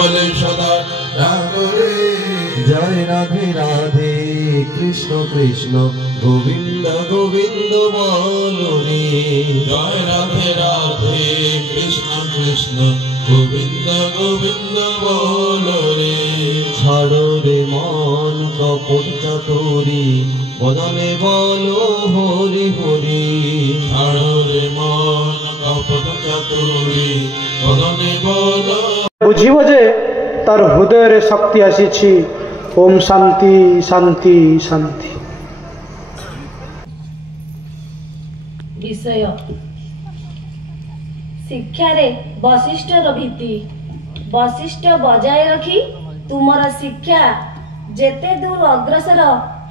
বলে সদা জাগরে। জয় রাধে রাধে কৃষ্ণ কৃষ্ণ গোবিন্দ গোবিন্দ বলো রে। জয় রাধে রাধে কৃষ্ণ কৃষ্ণ গোবিন্দ গোবিন্দ বলো রে। ছাড়ো রে মন কপট চাতুরি বদনে বলো হরি হরি। ছাড়ো রে মন কপট চাতুরি বদনে বলো। বুঝিব যে তার হৃদয়ের শক্তি আসিছি। ওম শান্তি শান্তি শান্তি। विषय शिक्षारे वशिष्ठर भीति। वशिष्ठ बजाय रखी तुमर शिक्षा जेते दूर अग्रसर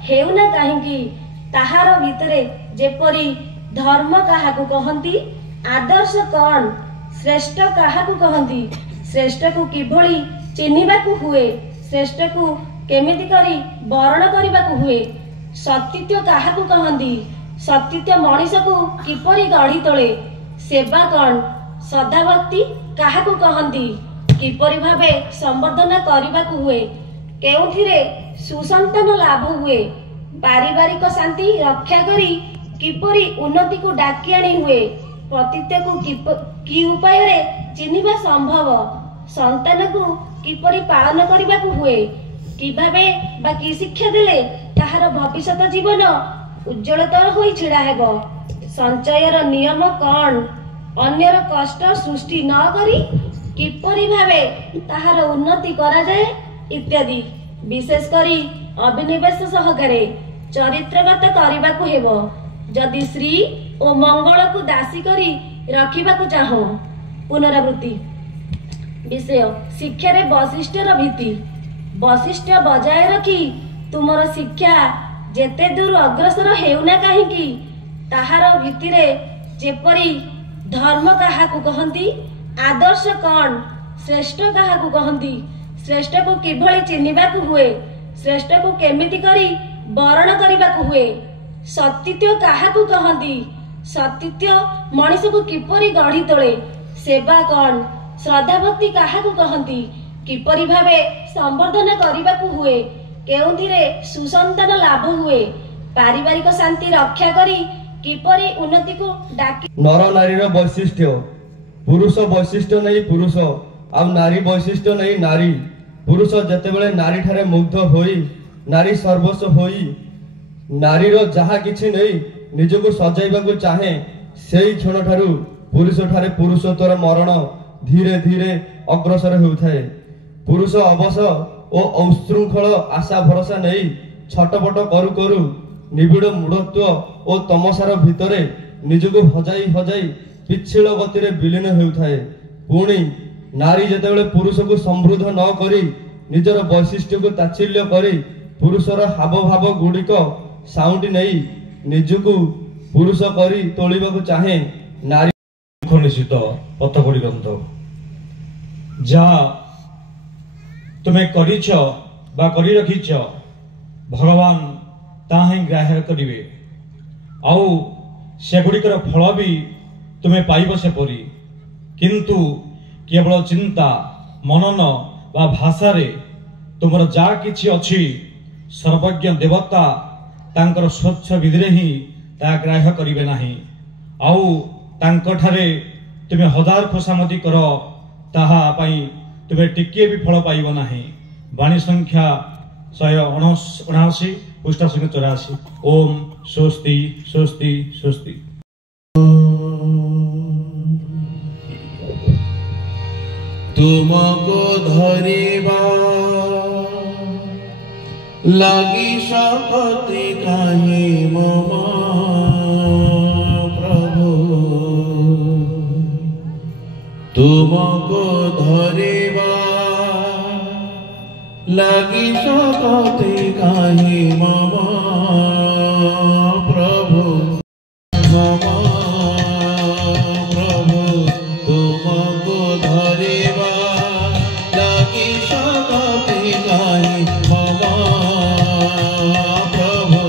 हेउना काहींकी ताहार भितरे जेपरी धर्म काहाकू कहंती, आदर्श कौन, श्रेष्ठ काहाकू कहंती, श्रेष्ठ को किभली चिन्हिबाकू हुए, श्रेष्ठ को केमिति करी वर्ण करिबाकू हुए, सत्य काहाकू कहंती, सत्य मनीष को किपरि गढ़ी तोले, सेवा कौन, श्रद्धाभक्ति काहाकू कहंती, किपरि भावे संवर्धना करिबाकू हुए, केउथिरे सुसंतान लाभ हुए, पारिवारिक शांति रक्षा करी किपरि उन्नति को डाकी आनी हुए, प्रतित्य को कि उपाय रे चिन्हिबा संभव, संतान को किपरि पालन करिबाकू हुए, किभाबे बा कि शिक्षा देले ताहार भविष्यत जीवन उज्जवलतर होई छिड़ा हेबो, संचयर नियम कौन, अन्यर कष्ट सृष्टि न करी किपरि भावे ताहार उन्नति करा जाए इत्यादि विशेष करी अभिनिवेश सहकारे चरित्रगत करिबाकू हेबो। जदि श्री ओ मंगल को दासी करी रखिबाकू चाहो। पुनरावृत्ति विषय शिक्षा रे वशिष्ठर भीति। वशिष्ठ बजाय रखी तुमर शिक्षा जेते दूर अग्रसर हेउना काहींकी ताहार भितिरे जेपरी धर्म काहाकू कहंती, आदर्श कौन, श्रेष्ठ काहाकू कहंती, श्रेष्ठ को किभली चिन्हिबाकू हुए, श्रेष्ठ को केमिति करी वर्ण करिबाकू हुए, सत्य काहाकू कहंती, सत्य मनीष को किपरि गढ़ी तोले, सेवा कौन, श्रद्धा भक्ति काहाकू कहंती, किपरि भावे संवर्धन करिबाकू हुए, केउथिरे सुसंतान लाभ हुए, पारिवारिक शांति रक्षा करी किपरि उन्नति को डाकी। नर नारीर वैशिष्ट्य पुरुष वैशिष्ट्य नहीं पुरुष आ नारी वैशिष्ट्य नहीं नारी। पुरुष जेतेबेले नारी ठारे मुग्ध होई नारी सर्वस्व होई नारीर जहा किछि नहीं निजको सजाइबाकू चाहे सेई क्षण ठारू पुरुष ठारे पुरुषत्वर मरण धीरे धीरे अग्रसर होउथाए। पुरुष अवश ओ औशृंखल आशा भरोसा नहीं छटपट करू करू निबिड़ मूढ़त्व ओ तमसार भितरे निजको हजाई हजाई पिछिल गति रे विलीन होउथाए। पुणी नारी जेतेबेले पुरुष को समृद्ध न करी निजर वैशिष्ट्य को ताचिल्य करी पुरुषर हाव भाव गुड़िक साउंडी नहीं निजको पुरुष करी तोलिबाकू चाहे नारी निश्चित पथ गुड़िक जहाँ तुम्हें करिछ बा करी रखिछ भगवान ताहि ग्राह्य करिवे आउ सेगुड़िकर फल भी तुम्हें पाइब से परी। किंतु केवल चिंता मनन बा भाषा रे तुमर जा किछि अछि सर्वज्ञ देवता तांकर स्वच्छ विधिरे ही ता ग्राह्य करिवे नाही। आउ तांकठारे तुम्हें हजार खुशामती कर ताहा पाई तुम्हें टिके भी फल पाइब नाही। वाणी संख्या 179 पृष्ठ संख्या 84। ओम स्वस्ति स्वस्ति स्वस्ति। तुमको धरिबा लागी शपति काहे मम प्रभु, तुमको धरिबा लागी शपति काहे मम प्रभु, मम प्रभु तुमको धरिबा लागी शपति काहे मम प्रभु,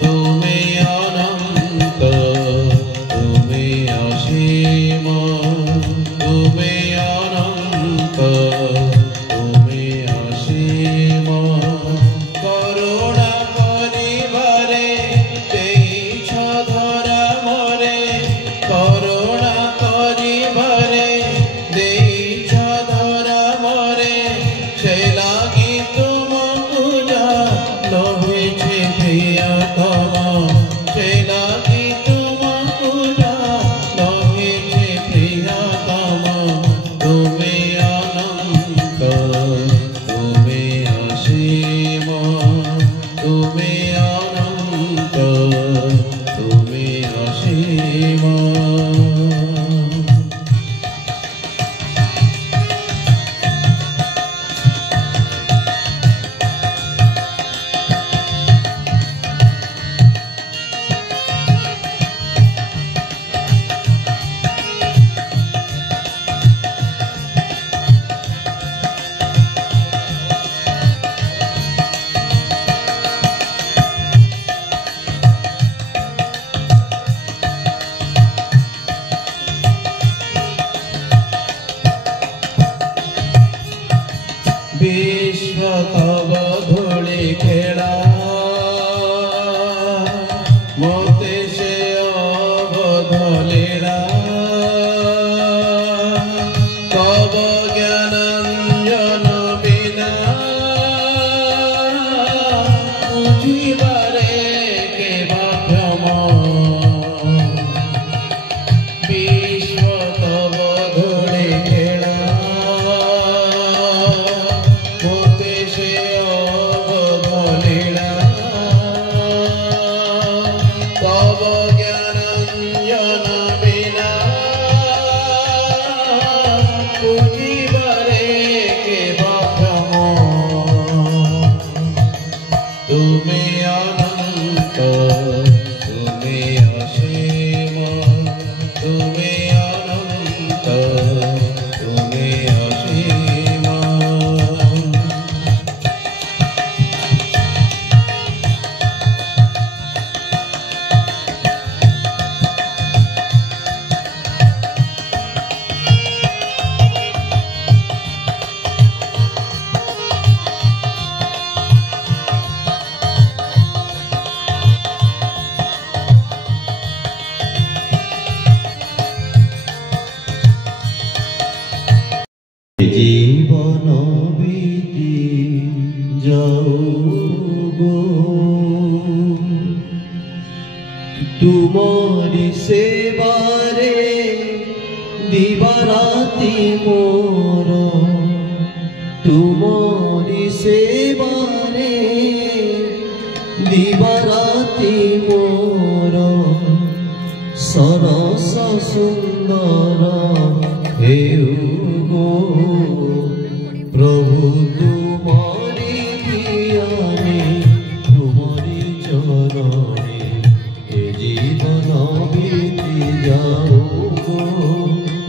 तुम्हें अनंत तुम्हें असीम तुम्हें अनंत অসীম विश्व तव धूली खेला मोते से अवध लीला तव ज्ञानांजन बिना बुझिबारे के भ्रम विश्व तव धूली खेला तुम्हें अनंत तुम्हें असीम तुम्हें अनंत तुम्हें असीम জীবন বিতি যাও গো তুমারি সেবারে দিবারাতি মোর তুমারি সেবারে দিবারাতি মোর সরস সুন্দর হেউ प्रभु तुम्हारी ध्याने तुम्हारी चरणे ए जीवन बीती जाओ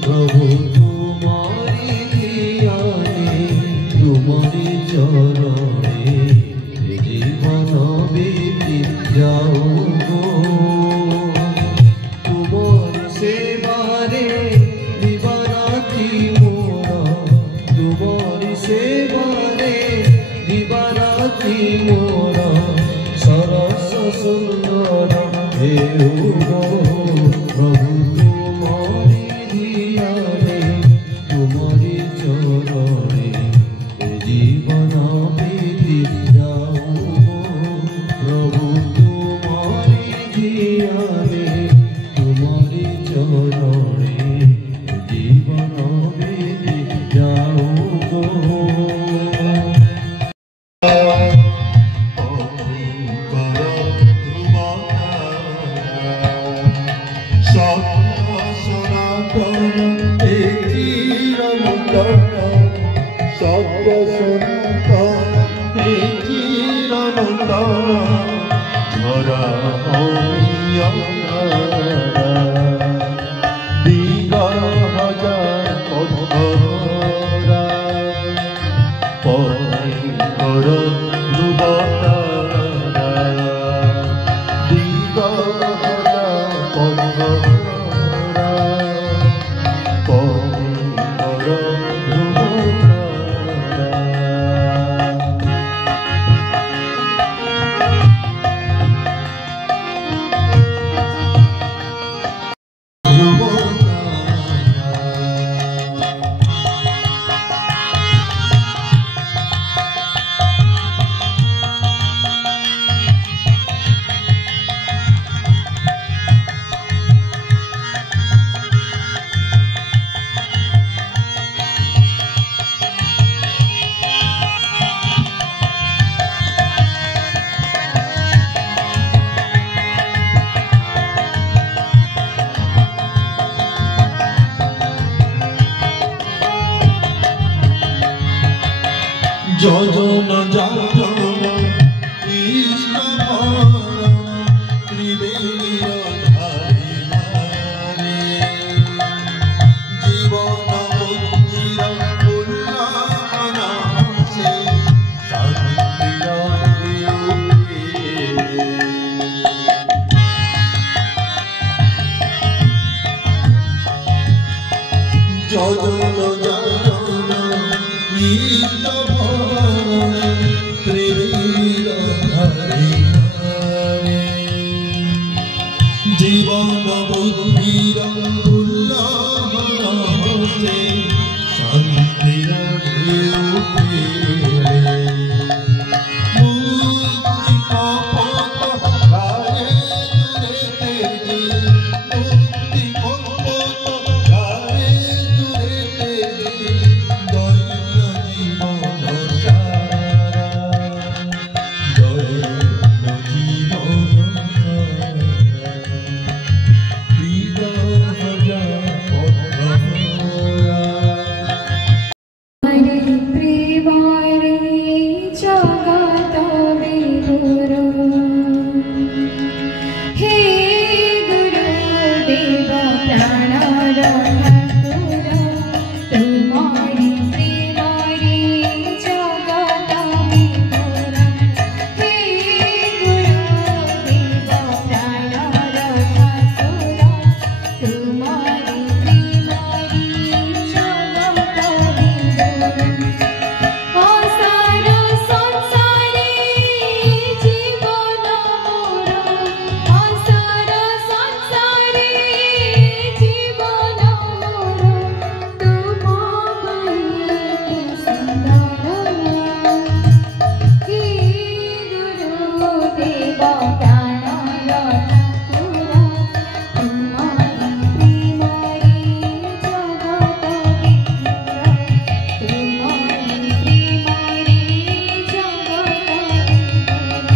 प्रभु तुम्हारी ध्याने तुम्हारी चरणे ए जीवन बीती जाओ तुम्हारी सेवारे दिवाराती सेवारे दिवाराती मोर सरस सुंदर हेउ प्रभु तुम्हारी धियाने तुम्हारी चरणे जीवन विधि जाओ प्रभु तुम्हारी धियाने तुम्हारी चरणे जीवन विधि जाओ যোজন যাজন কৃষ্ণ ত্রিবেণীর ধারে ধারে জীবন মুক্তির উল্লাসে শান্তির যোজন যাজন কৃষ্ণ ত্রিবেণীর ধারে ধারে জীবন বুদ্ধির উল্লাসে শান্তির ঢেউ খেলে মুক্তি কপট গায়ে জুড়েতে যে মুক্তি কপট গায়ে জুড়েতে যে দৈন্য জীবন সারা দৈন্য জীবন সারা হৃদয় পথরা हरे प्रेम रे जगत विदुर हे गुरु देव प्राण ठाकुर तुम्हारी प्रेम रे जगत विदुर हे गुरु देव प्राण ठाकुर तुम्हारी प्रेम रे जगत विदुर असार संसारे जीवन मोर असार संसारे जीवन मोर तुम बही सुंदर हे गुरुदेव प्राण ठाकुर तुम्हारी प्रेम रे जगत विदुर तुम्हारी प्रेम रे जगत विदुर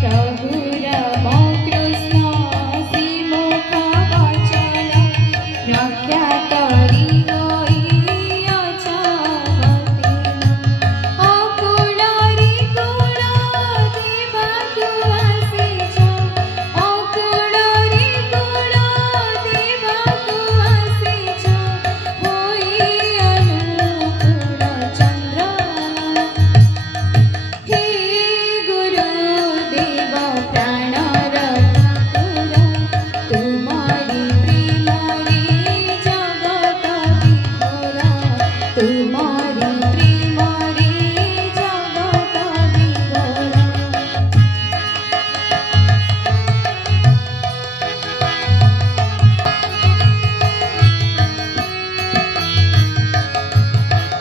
प्रभु राम कृष्ण श्रीमुख वचन रक्षा करी होई अचावतीन अकुलरी कुल देवाकु आसीछ अकुलरी कुल देवाकु आसीछ होई अनुकूल चंद्र हे गुरुदेव प्राण ठाकुर तुम्हारी प्रेम रे जगत विदुर तुम्हारी प्रेम रे जगत विदुर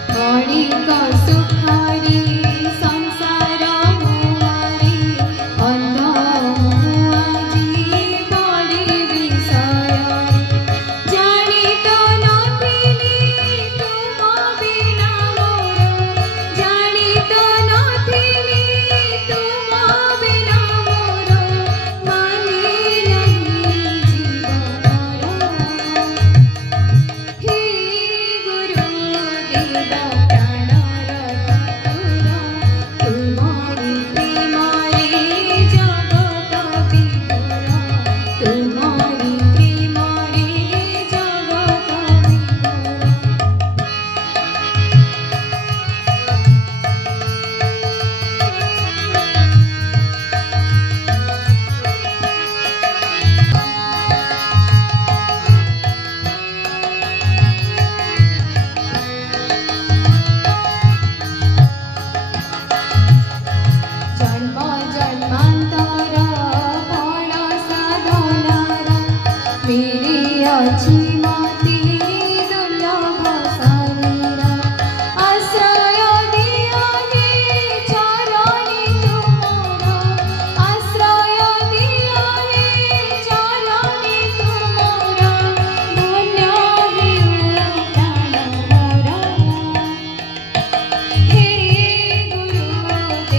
बड़िक सुखारी संसार मुहारी अंध मुआजी बड़ी विषयरी जानी तो नथिली तुम बिना मोर जानी तो नथिली तुम बिना मोर माने नहीं जीवनर हे गुरुदेव प्राण ठाकुर तुम्हारी प्रेम रे जगत विदुर तुम्हारी प्रेम रे जगत विदुर जन्म जन्मांतर फल साधनार मेरे अछि मति दुर्लभ शरीर आश्रय दियो हे चरणी तुमर आश्रय दियो हे चरणी तुमर धन्य हेउ प्राण मोर हे गुरुदेव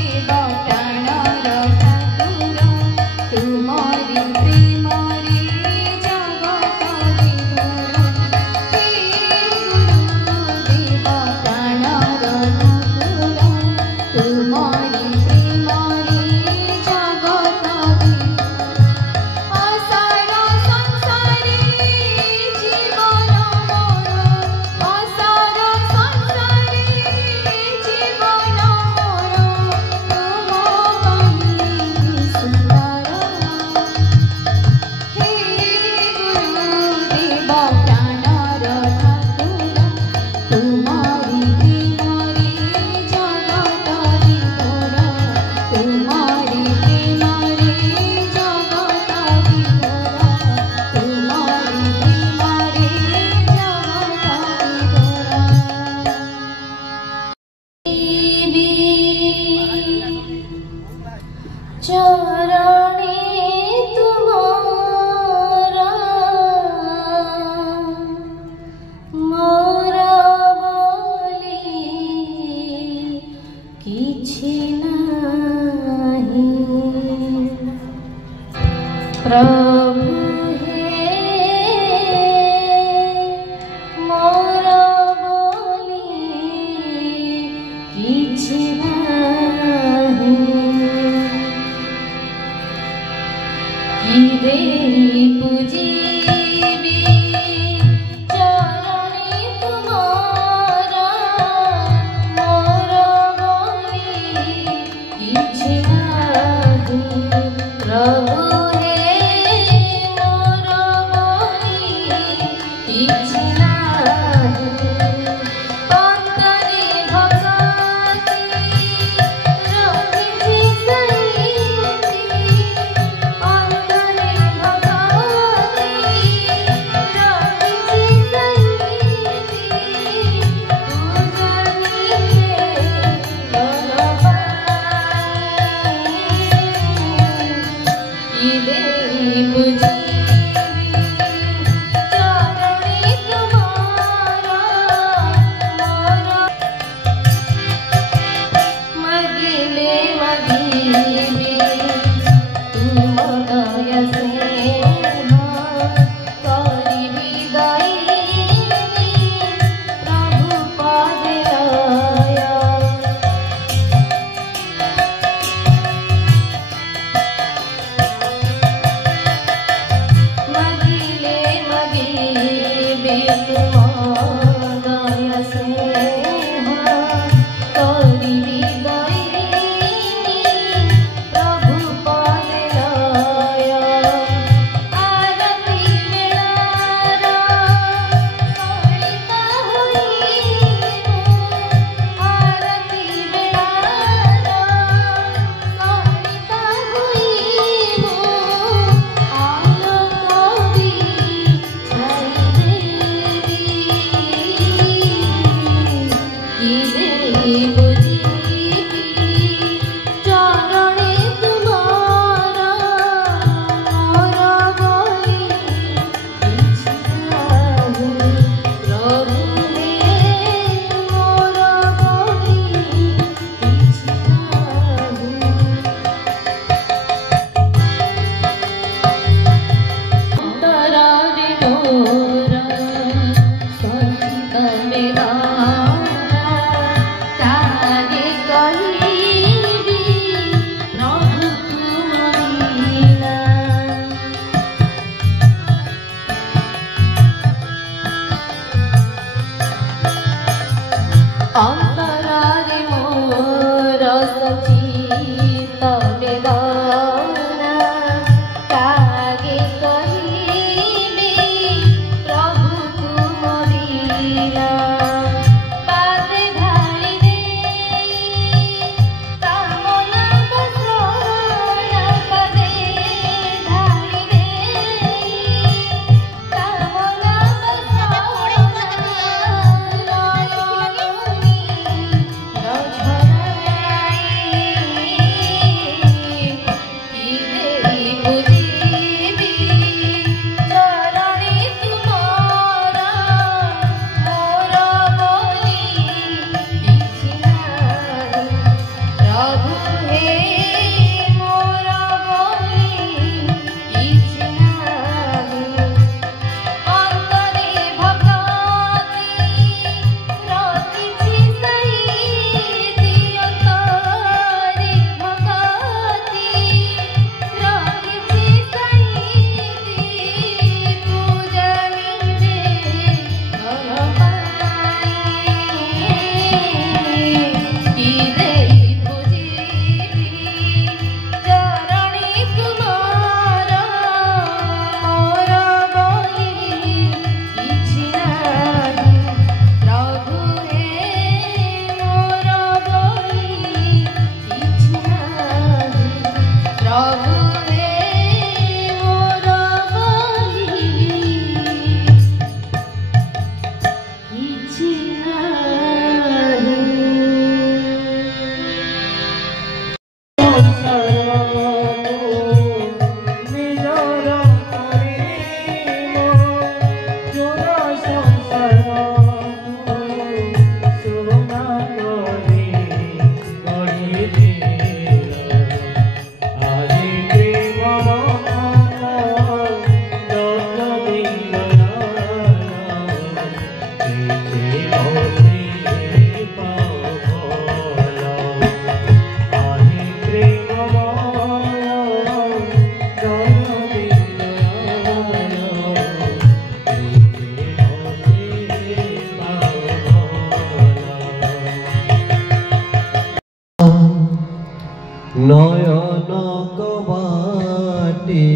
নয়ন কবাটি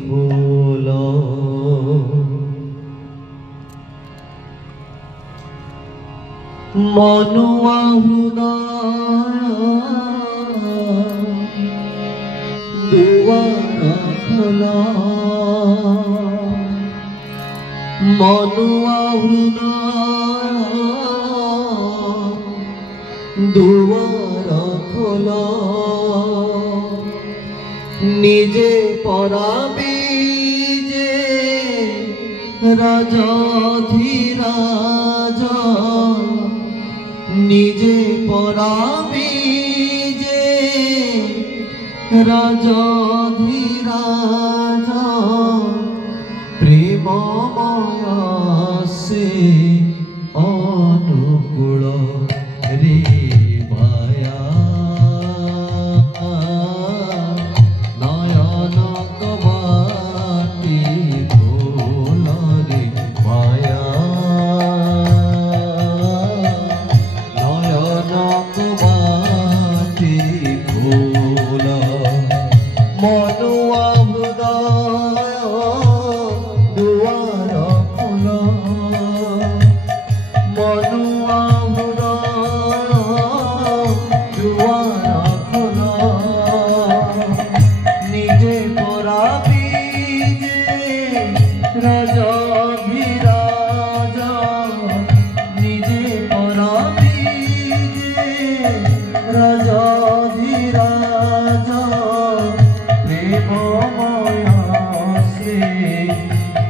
খোল मनुआ हृदय दुआर खोला मनुआ हृदय दुआर खोला निजे पराबी जे राजाधिराजा निजे पराबी जे राजाधिराजा प्रेममय से अनुकूल रे माया नयन कबाटी खोल रे माया नयन कबाटी खोल मनुआ हृदय दुआर खोल मनुआ हृदय दुआर खोल निजे पराबी जे राजाधिराजा निजे पराबी जे राजाधिराजा प्रेममय से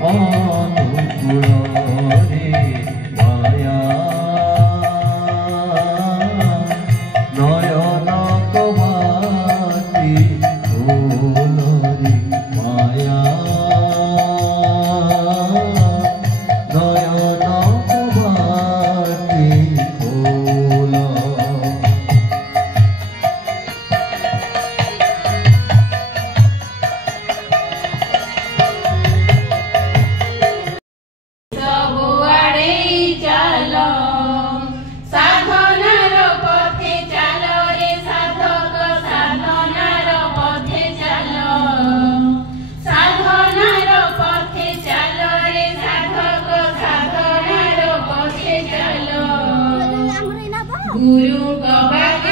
अनुकूल रे माया नयन कबाटी खोल रे माया नयन कबाटी खोल ସବୁଆଡ଼େ ଚାଲ ସାଧନାର ପଥେ ଚାଲ ରେ ସାଧକ ସାଧନାର ପଥେ ଚାଲ ସାଧନାର ପଥେ ଚାଲ ରେ ସାଧକ ସାଧନାର ପଥେ ଚାଲ ଗୁରୁଙ୍କ ବାକ୍ୟ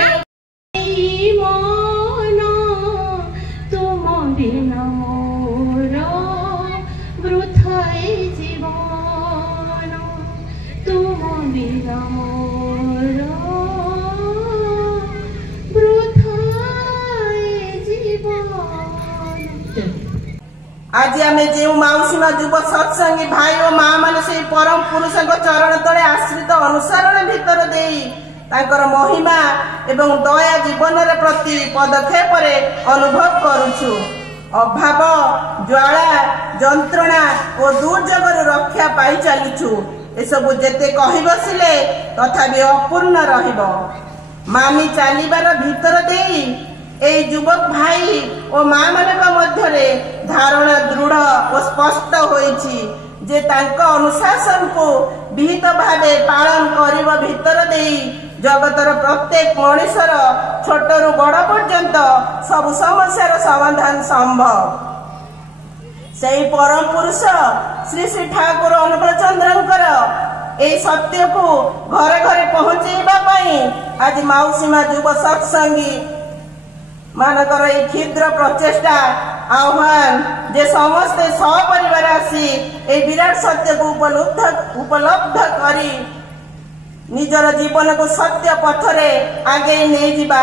ମନ ତୁମ ବିନ ମୋର ବୃଥାଏ ଜୀବନ ତୁମ ବିନ ମୋର ବୃଥାଏ ଜୀବନ। आज आमे जो माउसीमा जुब सत्संगी भाई और माँ माने से परम पुरुष चरण तले आश्रित अनुसरण भितर देई तांकर महिमा एवं दया जीवन प्रति पदक्षेप अनुभव करुछु अभाव ज्वाला जंत्रणा और दुर्जगर रक्षा पाई चलीछु एसबु जेते कहि बसिले तथापि अपूर्ण रहिब मामी चालिबार भितर देई ए युवक भाई और माँ मानक मध्य धारणा दृढ़ और स्पष्ट होईछि जे तांको अनुशासन को विहित भावे पालन करिबा भितर देई जगतर प्रत्येक मनुष्यर छोटरू बड़ पर्यंत सब समस्यार समाधान संभव सही परम पुरुष श्री श्री ठाकुर अनुकूल चंद्रंकर ए सत्य को घरे घरे पहुंचेबा पई आज माउसीमा जुब सत्संगी मानकर ए क्षुद्र प्रचेष्टा आह्वान जे समस्ते सपरिवार आसी ए विराट सत्य को उपलब्ध करी निजर जीवन को सत्य पथरे आगे नहीं जिबा।